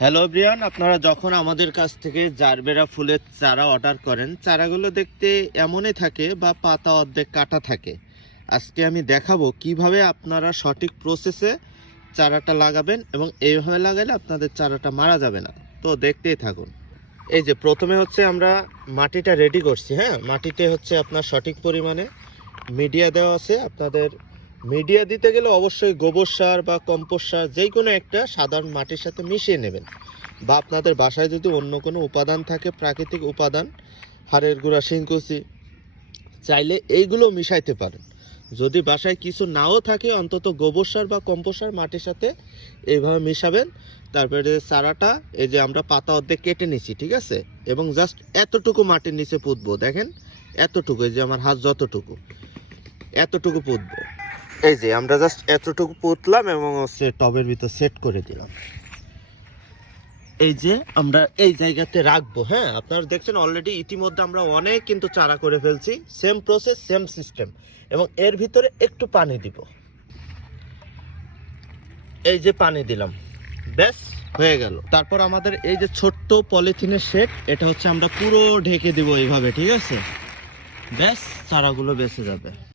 Hello Brian, আপনারা যখন আমাদের কাছ থেকে জারবেরা ফুলের চারা অর্ডার করেন, চারাগুলো দেখতে এমনই থাকে বা পাতা অর্ধেক কাটা থাকে। আজকে আমি দেখাবো কিভাবে আপনারা সঠিক প্রসেসে চারাটা লাগাবেন এবং এইভাবে লাগালে আপনাদের চারাটা মারা যাবে না। তো দেখতেই থাকুন। এই যে প্রথমে হচ্ছে আমরা মাটিটা রেডি করছি। হ্যাঁ, মাটিতে হচ্ছে আপনার সঠিক পরিমাণে মিডিয়া দেওয়া আছে। আপনাদের মিডিয়া দিতে গেলে অবশ্যই গোবর সার বা কম্পোস্ট সার যেই কোনো একটা সাধারণ মাটির সাথে মিশিয়ে নেবেন, বা আপনাদের বাসায় যদি অন্য কোনো উপাদান থাকে, প্রাকৃতিক উপাদান, হাড়ের গুঁড়া, শিংকুচি, চাইলে এইগুলো মিশাইতে পারেন। যদি বাসায় কিছু নাও থাকে, অন্তত গোবর সার বা কম্পোস্ট সার মাটির সাথে এইভাবে মিশাবেন। তারপরে চারাটা এই যে আমরা পাতা অর্ধেক কেটে নিছি, ঠিক আছে, এবং জাস্ট এতটুকু মাটির নিচে পুঁতবো। দেখেন এতটুকু, এই যে আমার হাত যতটুকু, এতটুকু পুঁতবো। এই যে আমরা জাস্ট এতটুকু পুঁতলাম এবং হচ্ছে টবের ভিতর সেট করে দিলাম। এই যে আমরা এই জায়গাতে রাখবো। হ্যাঁ, আপনারা দেখছেন অলরেডি ইতিমধ্যে আমরা অনেক কিন্তু চারা করে ফেলছি। Same process, same system. এবং এর ভিতরে একটু পানি দিব। এই যে পানি দিলাম, ব্যাস হয়ে গেল। তারপর আমাদের এই যে ছোট্ট পলিথিনের শেড, এটা হচ্ছে আমরা পুরো ঢেকে দিব এইভাবে, ঠিক আছে। ব্যাস চারাগুলো বেঁচে যাবে।